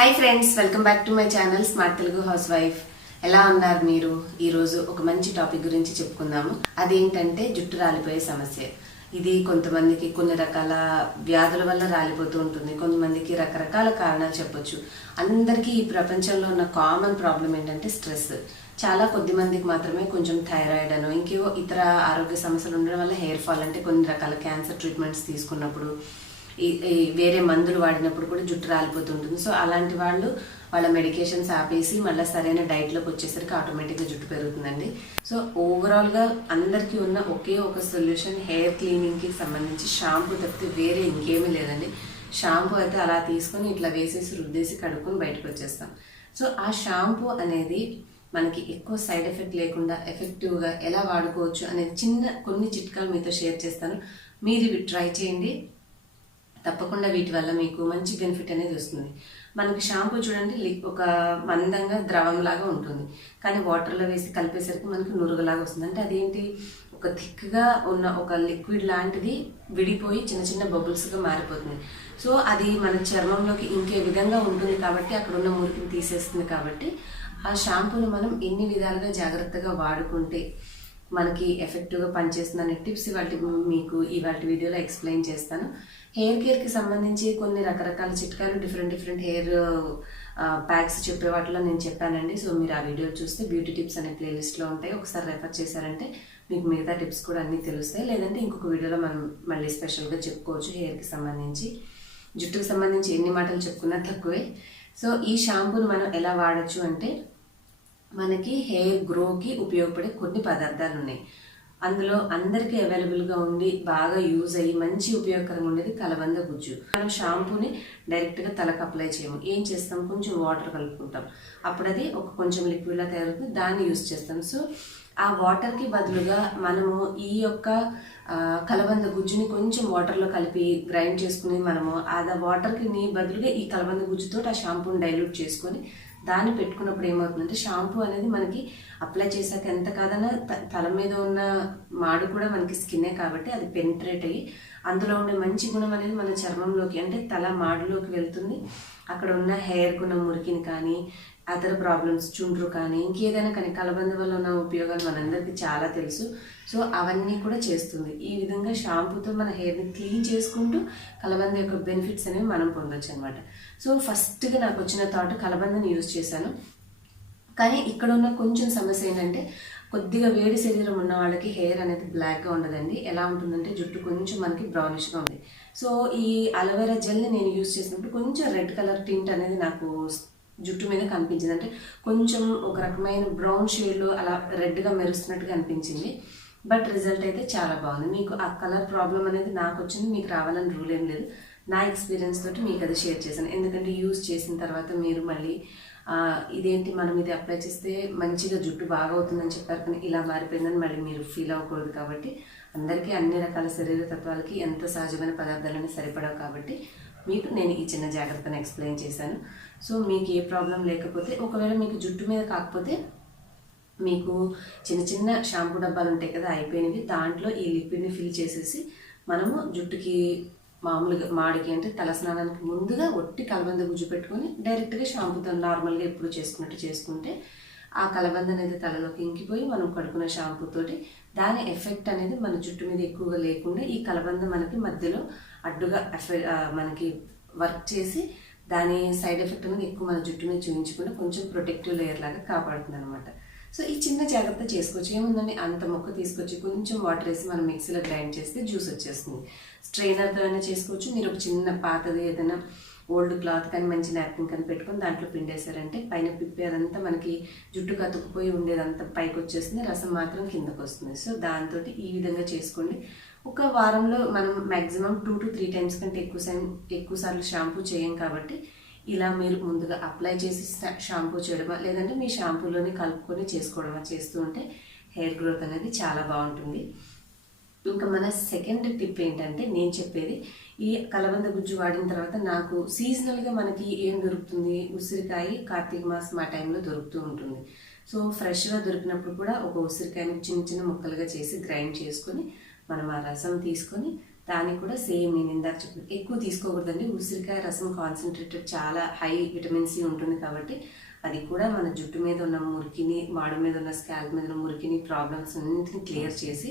Hi friends, welcome back to my channel smart Telugu house wife. ఎలా ఉన్నారు మీరు? ఈరోజు ఒక మంచి టాపిక్ గురించి చెప్పుకుందాము. అదేంటంటే జుట్టు రాలిపోయే సమస్య. ఇది కొంతమందికి కొన్ని రకాల వ్యాధుల వల్ల రాలిపోతూ ఉంటుంది, కొంతమందికి రకరకాల కారణాలు చెప్పొచ్చు. అందరికీ ఈ ప్రపంచంలో ఉన్న కామన్ ప్రాబ్లం ఏంటంటే స్ట్రెస్. చాలా కొద్ది మందికి మాత్రమే కొంచెం థైరాయిడ్ అనో ఇంకేవో ఇతర ఆరోగ్య సమస్యలు ఉండడం వల్ల హెయిర్ ఫాల్, అంటే కొన్ని రకాల క్యాన్సర్ ట్రీట్మెంట్స్ తీసుకున్నప్పుడు వేరే మందులు వాడినప్పుడు కూడా జుట్టు రాలిపోతుంటుంది. సో అలాంటి వాళ్ళు వాళ్ళ మెడికేషన్స్ ఆపేసి మళ్ళీ సరైన డైట్లోకి వచ్చేసరికి ఆటోమేటిక్గా జుట్టు పెరుగుతుందండి. సో ఓవరాల్గా అందరికీ ఉన్న ఒకే ఒక సొల్యూషన్ హెయిర్ క్లీనింగ్కి సంబంధించి షాంపూ తప్పితే వేరే ఇంకేమీ లేదండి. షాంపూ అయితే అలా తీసుకొని ఇట్లా వేసేసి రుద్దేసి కడుక్కొని బయటకు వచ్చేస్తాం. సో ఆ షాంపూ అనేది మనకి ఎక్కువ సైడ్ ఎఫెక్ట్ లేకుండా ఎఫెక్టివ్గా ఎలా వాడుకోవచ్చు అనేది కొన్ని చిట్కాలు మీతో షేర్ చేస్తాను. మీరు ఇవి ట్రై చేయండి. తప్పకుండా వీటి వల్ల మీకు మంచి బెనిఫిట్ అనేది వస్తుంది. మనకి షాంపూ చూడండి, ఒక మందంగా ద్రవంలాగా ఉంటుంది, కానీ వాటర్లో వేసి కలిపేసరికి మనకి నురుగులాగా వస్తుంది. అంటే అదేంటి, ఒక థిక్గా ఉన్న ఒక లిక్విడ్ లాంటిది విడిపోయి చిన్న చిన్న బబుల్స్గా మారిపోతుంది. సో అది మన చర్మంలోకి ఇంకే విధంగా ఉంటుంది కాబట్టి అక్కడ ఉన్న మురికిని తీసేస్తుంది. కాబట్టి ఆ షాంపూని మనం ఎన్ని విధాలుగా జాగ్రత్తగా వాడుకుంటే మనకి ఎఫెక్టివ్గా పనిచేస్తుందనే టిప్స్ మీకు ఇవాళ వీడియోలో ఎక్స్ప్లెయిన్ చేస్తాను. హెయిర్ కేర్కి సంబంధించి కొన్ని రకరకాల చిట్కాలు, డిఫరెంట్ హెయిర్ ప్యాక్స్ చెప్పే వాటిలో నేను చెప్పానండి. సో మీరు ఆ వీడియో చూస్తే బ్యూటీ టిప్స్ అనే ప్లేలిస్ట్లో ఉంటాయి, ఒకసారి రెఫర్ చేశారంటే మీకు మిగతా టిప్స్ కూడా అన్నీ తెలుస్తాయి. లేదంటే ఇంకొక వీడియోలో మనం మళ్ళీ స్పెషల్గా చెప్పుకోవచ్చు. హెయిర్కి సంబంధించి, జుట్టుకు సంబంధించి ఎన్ని మాటలు చెప్పుకున్నా తక్కువే. సో ఈ షాంపూని మనం ఎలా వాడచ్చు అంటే, మనకి హెయిర్ గ్రోకి ఉపయోగపడే కొన్ని పదార్థాలు ఉన్నాయి. అందులో అందరికీ అవైలబుల్గా ఉండి బాగా యూజ్ అయ్యి మంచి ఉపయోగకరంగా ఉండేది కలబంద గుజ్జు. మనం షాంపూని డైరెక్ట్గా తలకు అప్లై చేయము. ఏం చేస్తాం, కొంచెం వాటర్ కలుపుకుంటాం. అప్పుడు అది కొంచెం లిక్విడ్లా తయారవుతుంది, దాన్ని యూజ్ చేస్తాం. సో ఆ వాటర్కి బదులుగా మనము ఈ యొక్క కలబంద గుజ్జుని కొంచెం వాటర్లో కలిపి గ్రైండ్ చేసుకుని మనము ఆ వాటర్కి బదులుగా ఈ కలబంద గుజ్జుతో ఆ షాంపూని డైల్యూట్ చేసుకొని దాన్ని పెట్టుకున్నప్పుడు ఏమవుతుందంటే, షాంపూ అనేది మనకి అప్లై చేశాక ఎంత కాదన్నా తల మీద ఉన్న మాడు కూడా మనకి స్కిన్నే కాబట్టి అది పెనిట్రేట్ అయ్యి అందులో ఉండే మంచి గుణం అనేది మన చర్మంలోకి, అంటే తల మాడులోకి వెళ్తుంది. అక్కడ ఉన్న హెయిర్కి ఉన్న మురికిని కానీ, అదర్ ప్రాబ్లమ్స్, చుండ్రు కానీ, ఇంకేదైనా కానీ, కలబంద వల్ల ఉన్న ఉపయోగాలు మనందరికీ చాలా తెలుసు. సో అవన్నీ కూడా చేస్తుంది. ఈ విధంగా షాంపూతో మన హెయిర్ని క్లీన్ చేసుకుంటూ కలబంద యొక్క బెనిఫిట్స్ అనేవి మనం పొందొచ్చు అనమాట. సో ఫస్ట్గా నాకు వచ్చిన థాట్ కలబందని యూజ్ చేశాను. కానీ ఇక్కడ ఉన్న కొంచెం సమస్య ఏంటంటే, కొద్దిగా వేడి శరీరం ఉన్న వాళ్ళకి హెయిర్ అనేది బ్లాక్గా ఉండదండి. ఎలా ఉంటుందంటే, జుట్టు కొంచెం మనకి బ్రౌనిష్గా ఉంది. సో ఈ అలోవెరా జెల్ని నేను యూజ్ చేసినప్పుడు కొంచెం రెడ్ కలర్ టింట్ అనేది నాకు జుట్టు మీద కనిపించింది. అంటే కొంచెం ఒక రకమైన బ్రౌన్ షేడ్లో అలా రెడ్గా మెరుస్తున్నట్టుగా అనిపించింది. బట్ రిజల్ట్ అయితే చాలా బాగుంది. మీకు ఆ కలర్ ప్రాబ్లం అనేది నాకు వచ్చింది, మీకు రావాలని రూల్ ఏం లేదు. నా ఎక్స్పీరియన్స్ తోటి మీకు అది షేర్ చేశాను. ఎందుకంటే యూజ్ చేసిన తర్వాత మీరు మళ్ళీ ఇదేంటి మనం ఇది అప్లై చేస్తే మంచిగా జుట్టు బాగా అవుతుందని చెప్పారు కానీ ఇలా మారిపోయిందని మళ్ళీ మీరు ఫీల్ అవ్వకూడదు. కాబట్టి అందరికీ అన్ని రకాల శరీర తత్వాలకి ఎంత సహజమైన పదార్థాలని సరిపడవు. కాబట్టి మీకు నేను ఈ చిన్న జాగ్రత్తను ఎక్స్ప్లెయిన్ చేశాను. సో మీకు ఏ ప్రాబ్లం లేకపోతే, ఒకవేళ మీకు జుట్టు మీద కాకపోతే మీకు చిన్న షాంపూ డబ్బాలు ఉంటాయి కదా అయిపోయినవి, దాంట్లో ఈ లిక్విడ్ని ఫిల్ చేసేసి మనము జుట్టుకి మామూలుగా మాడికి, అంటే తలస్నానానికి ముందుగా ఒట్టి కలబంద గుజ్జు పెట్టుకొని డైరెక్ట్గా షాంపూతో నార్మల్గా ఎప్పుడు చేసుకున్నట్టు చేసుకుంటే ఆ కలబంద అనేది తలలోకి ఇంకిపోయి మనం కడుకున్న షాంపూతోటి దాని ఎఫెక్ట్ అనేది మన జుట్టు మీద ఎక్కువగా లేకుండా ఈ కలబంద మనకి మధ్యలో అడ్డుగా మనకి వర్క్ చేసి దాని సైడ్ ఎఫెక్ట్ అనేది ఎక్కువ మన జుట్టు మీద చూపించకుండా కొంచెం ప్రొటెక్టివ్ లేయర్ లాగా కాపాడుతుంది అనమాట. సో ఈ చిన్న జాగ్రత్త చేసుకోవచ్చు. ఏముందండి, అంత మొక్క తీసుకొచ్చి కొంచెం వాటర్ వేసి మనం మిక్సీలో గ్రైండ్ చేస్తే జ్యూస్ వచ్చేస్తుంది. స్ట్రెయినర్తో అయినా చేసుకోవచ్చు. మీరు ఒక చిన్న పాతది ఏదైనా ఓల్డ్ క్లాత్ కానీ మంచి నాప్కిన్ కానీ పెట్టుకొని దాంట్లో పిండేశారంటే పైన పిప్పి అదంతా మనకి జుట్టుకు అతుక్కుపోయి ఉండేదంతా పైకి వచ్చేస్తుంది, రసం మాత్రం కిందకు వస్తుంది. సో దాంతో ఈ విధంగా చేసుకోండి. ఒక వారంలో మనం మ్యాక్సిమం 2 to 3 times కంటే ఎక్కువసార్లు షాంపూ చేయం కాబట్టి ఇలా మీరు ముందుగా అప్లై చేసి షాంపూ చేయడమా, లేదంటే మీ షాంపూలోనే కలుపుకొని చేసుకోవడమా చేస్తూ ఉంటే హెయిర్ గ్రోత్ అనేది చాలా బాగుంటుంది. ఇంకా మన సెకండ్ టిప్ ఏంటంటే, నేను చెప్పేది ఈ కలబంద గుజ్జు వాడిన తర్వాత నాకు సీజనల్గా మనకి ఏం దొరుకుతుంది, ఉసిరికాయ కార్తీక మాసం ఆ టైంలో దొరుకుతూ ఉంటుంది. సో ఫ్రెష్గా దొరికినప్పుడు కూడా ఒక ఉసిరికాయని చిన్న ముక్కలుగా చేసి గ్రైండ్ చేసుకొని మనం ఆ రసం తీసుకొని దానికి కూడా సేమ్ నేను ఇందాక చెప్పిన ఎక్కువ తీసుకోకూడదండి. ఉసిరికాయ రసం కాన్సన్ట్రేటెడ్ చాలా హై విటమిన్ సి ఉంటుంది కాబట్టి అది కూడా మన జుట్టు మీద ఉన్న మురికిని, మాడు మీద ఉన్న స్కాల్ప్ మీద ఉన్న మురికిని, ప్రాబ్లమ్స్ అన్నింటిని క్లియర్ చేసి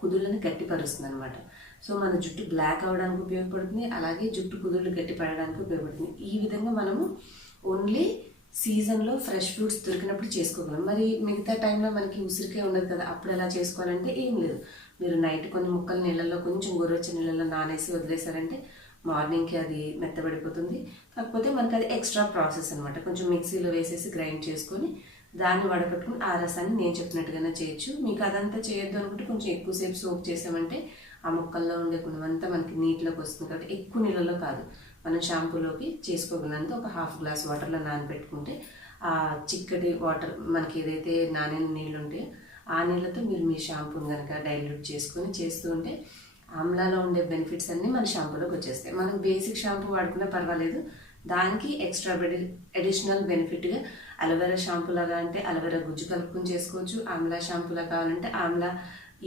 కుదుళ్ళని గట్టిపరుస్తుంది అనమాట. సో మన జుట్టు బ్లాక్ అవడానికి ఉపయోగపడుతుంది, అలాగే జుట్టు కుదుళ్ళు గట్టిపడడానికి ఉపయోగపడుతుంది. ఈ విధంగా మనము ఓన్లీ సీజన్లో ఫ్రెష్ ఫ్రూట్స్ దొరికినప్పుడు చేసుకోగలం. మరి మిగతా టైంలో మనకి ఉసిరికాయ ఉండదు కదా, అప్పుడు ఎలా చేసుకోవాలంటే ఏం లేదు, మీరు నైట్ కొన్ని ముక్కలు నీళ్ళల్లో కొంచెం గోరువెచ్చని నీళ్ళల్లో నానేసి వదిలేశారంటే మార్నింగ్కి అది మెత్తబడిపోతుంది. కాకపోతే మనకి అది ఎక్స్ట్రా ప్రాసెస్ అనమాట. కొంచెం మిక్సీలో వేసేసి గ్రైండ్ చేసుకొని దాన్ని వడకట్టుకుని ఆ రసాన్ని నేను చెప్పినట్టుగానే చేయొచ్చు. మీకు అదంతా చేయొద్దు అనుకుంటే కొంచెం ఎక్కువసేపు సోప్ చేసామంటే ఆ ముక్కల్లో ఉండే గుణమంతా మనకి నీటిలోకి వస్తుంది. కాబట్టి ఎక్కువ నీళ్ళలో కాదు, మనం షాంపూలోకి చేసుకోగలంత ఒక హాఫ్ గ్లాస్ వాటర్లో నానబెట్టుకుంటే ఆ చిక్కటి వాటర్ మనకి ఏదైతే నానిన నీళ్ళు ఉంటాయో ఆ నీళ్ళతో మీరు మీ షాంపూని కనుక డైల్యూట్ చేసుకొని చేస్తూ ఉంటే ఆమ్లాలో ఉండే బెనిఫిట్స్ అన్నీ మన షాంపూలోకి వచ్చేస్తాయి. మనం బేసిక్ షాంపూ వాడుకున్నా పర్వాలేదు, దానికి ఎక్స్ట్రా అడిషనల్ బెనిఫిట్గా అలోవెరా షాంపూ లాగా అంటే అలోవెరా గుజ్జు కలుపుకొని చేసుకోవచ్చు, ఆమ్లా షాంపూలా కావాలంటే ఆమ్లా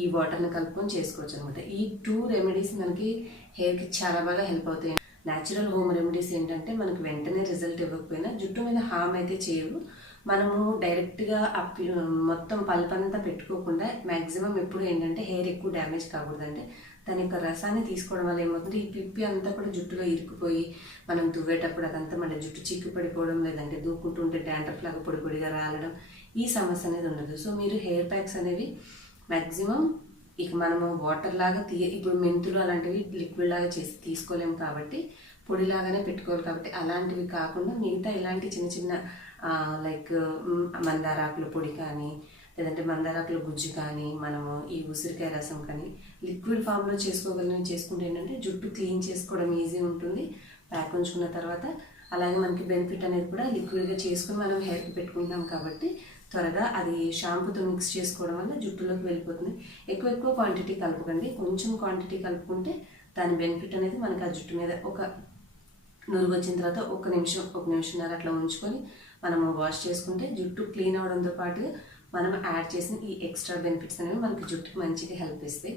ఈ వాటర్ని కలుపుకొని చేసుకోవచ్చు అనమాట. ఈ 2 రెమెడీస్ మనకి హెయిర్కి చాలా బాగా హెల్ప్ అవుతాయి. న్యాచురల్ హోమ్ రెమెడీస్ ఏంటంటే మనకు వెంటనే రిజల్ట్ ఇవ్వకపోయినా జుట్టు మీద హామ్ అయితే చేయవు. మనము డైరెక్ట్గా మొత్తం పల్పంతా పెట్టుకోకుండా మ్యాక్సిమం ఎప్పుడు ఏంటంటే హెయిర్ ఎక్కువ డ్యామేజ్ కాకూడదంటే దాని యొక్క రసాన్ని తీసుకోవడం వల్ల ఏమవుతుంది, ఈ పిప్పి అంతా కూడా జుట్టులో ఇరుక్కుపోయి మనం దువ్వేటప్పుడు అదంతా మళ్ళీ జుట్టు చిక్కు పడిపోవడం, లేదంటే దూకుంటుంటే డాండ్రఫ్ లాగా పొడి పొడిగా రాలడం, ఈ సమస్య అనేది ఉండదు. సో మీరు హెయిర్ ప్యాక్స్ అనేవి మ్యాక్సిమం ఇక మనము వాటర్ లాగా ఇప్పుడు మెంతులు అలాంటివి లిక్విడ్ లాగా చేసి తీసుకోలేము కాబట్టి పొడిలాగానే పెట్టుకోవాలి. కాబట్టి అలాంటివి కాకుండా మిగతా ఇలాంటి చిన్న చిన్న లైక్ మందారాకుల పొడి కానీ, లేదంటే మందారాకుల గుజ్జు కానీ, మనము ఈ ఉసిరికాయ రసం కానీ లిక్విడ్ ఫామ్లో చేసుకోగలని చేసుకుంటే ఏంటంటే జుట్టు క్లీన్ చేసుకోవడం ఈజీ ఉంటుంది ప్యాక్ ఉంచుకున్న తర్వాత. అలాగే మనకి బెనిఫిట్ అనేది కూడా లిక్విడ్గా చేసుకుని మనం హెయిర్కి పెట్టుకుంటాం కాబట్టి త్వరగా అది షాంపూతో మిక్స్ చేసుకోవడం వల్ల జుట్టులోకి వెళ్ళిపోతుంది. ఎక్కువ క్వాంటిటీ కలపకండి, కొంచెం క్వాంటిటీ కలుపుకుంటే దాని బెనిఫిట్ అనేది మనకి ఆ జుట్టు మీద ఒక నురుగు వచ్చిన తర్వాత ఒక నిమిషంన్నర అట్లా ఉంచుకొని మనము వాష్ చేసుకుంటే జుట్టు క్లీన్ అవడంతో పాటుగా మనం యాడ్ చేసిన ఈ ఎక్స్ట్రా బెనిఫిట్స్ అనేవి మనకి జుట్టుకి మంచిగా హెల్ప్ ఇస్తాయి.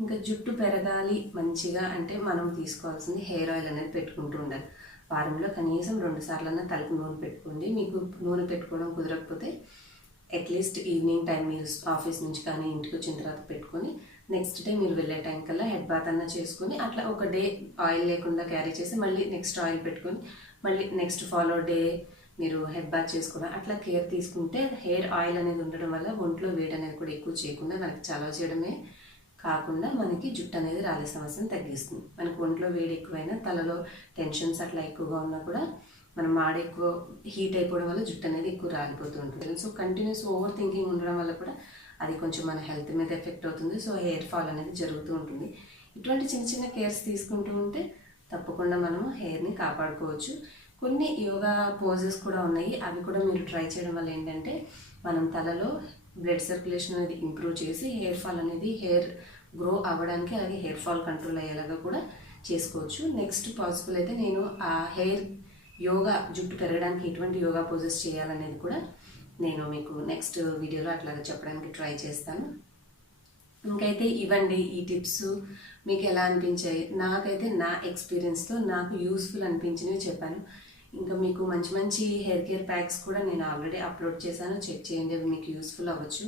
ఇంకా జుట్టు పెరగాలి మంచిగా అంటే మనం తీసుకోవాల్సింది హెయిర్ ఆయిల్ అనేది పెట్టుకుంటూ ఉండాలి. వారంలో కనీసం 2 సార్లన్నా తలకు నూనె పెట్టుకోండి. మీకు నూనె పెట్టుకోవడం కుదరకపోతే అట్లీస్ట్ ఈవినింగ్ టైం మీరు ఆఫీస్ నుంచి కానీ ఇంటికి వచ్చిన తర్వాత పెట్టుకొని నెక్స్ట్ డే మీరు వెళ్ళే టైం కల్లా హెడ్ బాత్ అన్నా చేసుకొని అట్లా ఒక డే ఆయిల్ లేకుండా క్యారీ చేసి మళ్ళీ నెక్స్ట్ ఆయిల్ పెట్టుకొని మళ్ళీ నెక్స్ట్ ఫాలో డే మీరు హెడ్ బాత్ చేసుకోవడం అట్లా కేర్ తీసుకుంటే హెయిర్ ఆయిల్ అనేది ఉండడం వల్ల ఒంట్లో వేడి అనేది కూడా ఎక్కువ చేయకుండా మనకి చలవ చేయడమే కాకుండా మనకి జుట్టు అనేది రాలే సమస్యను తగ్గిస్తుంది. మనకి ఒంట్లో వేడి ఎక్కువైనా తలలో టెన్షన్స్ అట్లా ఎక్కువగా ఉన్నా కూడా మనం మాడ ఎక్కువ హీట్ అయిపోవడం వల్ల జుట్టు అనేది ఎక్కువ రాలిపోతూ ఉంటుంది. సో కంటిన్యూస్ ఓవర్ థింకింగ్ ఉండడం వల్ల కూడా అది కొంచెం మన హెల్త్ మీద ఎఫెక్ట్ అవుతుంది. సో హెయిర్ ఫాల్ అనేది జరుగుతూ ఉంటుంది. ఇటువంటి చిన్న చిన్న కేర్స్ తీసుకుంటూ ఉంటే తప్పకుండా మనము హెయిర్ని కాపాడుకోవచ్చు. కొన్ని యోగా పోజెస్ కూడా ఉన్నాయి, అవి కూడా మీరు ట్రై చేయడం వల్ల ఏంటంటే మనం తలలో బ్లడ్ సర్క్యులేషన్ అనేది ఇంప్రూవ్ చేసి హెయిర్ ఫాల్ అనేది హెయిర్ గ్రో అవ్వడానికి అలాగే హెయిర్ ఫాల్ కంట్రోల్ అయ్యేలాగా కూడా చేసుకోవచ్చు. నెక్స్ట్ పాసిబుల్ అయితే నేను ఆ హెయిర్ యోగా జుట్టు పెరగడానికి ఎటువంటి యోగా పోజెస్ చేయాలనేది కూడా నేను మీకు నెక్స్ట్ వీడియోలో అట్లాగా చెప్పడానికి ట్రై చేస్తాను. ఇంకైతే ఇవ్వండి ఈ టిప్స్ మీకు ఎలా అనిపించాయి, నాకైతే నా ఎక్స్పీరియన్స్తో నాకు యూస్ఫుల్ అనిపించినవి చెప్పాను. ఇంకా మీకు మంచి మంచి హెయిర్ కేర్ ప్యాక్స్ కూడా నేను ఆల్రెడీ అప్లోడ్ చేశాను, చెక్ చేయండి, అవి మీకు యూస్ఫుల్ అవ్వచ్చు.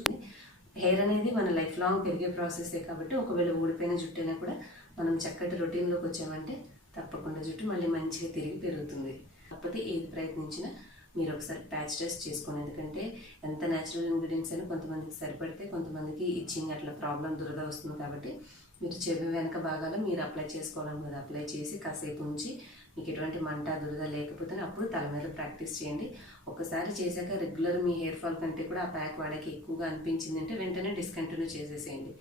హెయిర్ అనేది మన లైఫ్ లాంగ్ పెరిగే ప్రాసెసే కాబట్టి ఒకవేళ ఊడిపోయిన జుట్టైనా కూడా మనం చక్కటి రొటీన్లోకి వచ్చామంటే తప్పకుండా జుట్టు మళ్ళీ మంచిగా తిరిగి పెరుగుతుంది. కాకపోతే ఏది ప్రయత్నించినా మీరు ఒకసారి ప్యాచ్ టెస్ట్ చేసుకోండి. ఎందుకంటే ఎంత న్యాచురల్ ఇంగ్రీడియంట్స్ అయినా కొంతమందికి సరిపడితే కొంతమందికి ఇచ్చింగ్ అట్లా ప్రాబ్లం దురద వస్తుంది. కాబట్టి మీరు చెవి వెనక భాగాలు మీరు అప్లై చేసుకోవాలన్నది అప్లై చేసి కాసేపు ఉంచి మీకు ఎటువంటి మంట దురద లేకపోతే అప్పుడు తల మీద ప్రాక్టీస్ చేయండి. ఒకసారి చేశాక రెగ్యులర్ మీ హెయిర్ ఫాల్ కంటే కూడా ఆ ప్యాక్ వాడాక ఎక్కువగా అనిపించింది అంటే వెంటనే డిస్కంటిన్యూ చేసేసేయండి.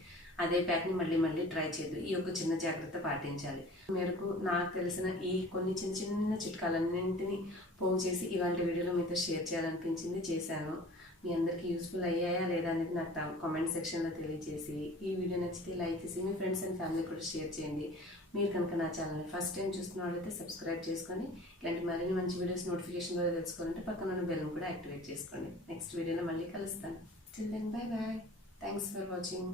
అదే ప్యాక్ని మళ్ళీ ట్రై చేయద్దు. ఈ ఒక చిన్న జాగ్రత్త పాటించాలి. మేరకు నాకు తెలిసిన ఈ కొన్ని చిన్న చిన్న చిట్కాలన్నింటినీ పోగు చేసి ఇవాళ వీడియోలో మీతో షేర్ చేయాలనిపించింది, చేశాను. మీ అందరికీ యూస్ఫుల్ అయ్యాయా లేదా అనేది నాకు కామెంట్ సెక్షన్లో తెలియజేసి ఈ వీడియో నచ్చితే లైక్ చేసి మీ ఫ్రెండ్స్ అండ్ ఫ్యామిలీ కూడా షేర్ చేయండి. మీరు కనుక నా ఛానల్ని ఫస్ట్ టైం చూస్తున్న వాళ్ళైతే సబ్స్క్రైబ్ చేసుకొని ఇలాంటి మరిన్ని మంచి వీడియోస్ నోటిఫికేషన్ ద్వారా తెలుసుకోవాలంటే పక్కన ఉన్న బెల్ని కూడా యాక్టివేట్ చేసుకోండి. నెక్స్ట్ వీడియోలో మళ్ళీ కలుస్తాను. Till then bye bye. Thanks for watching.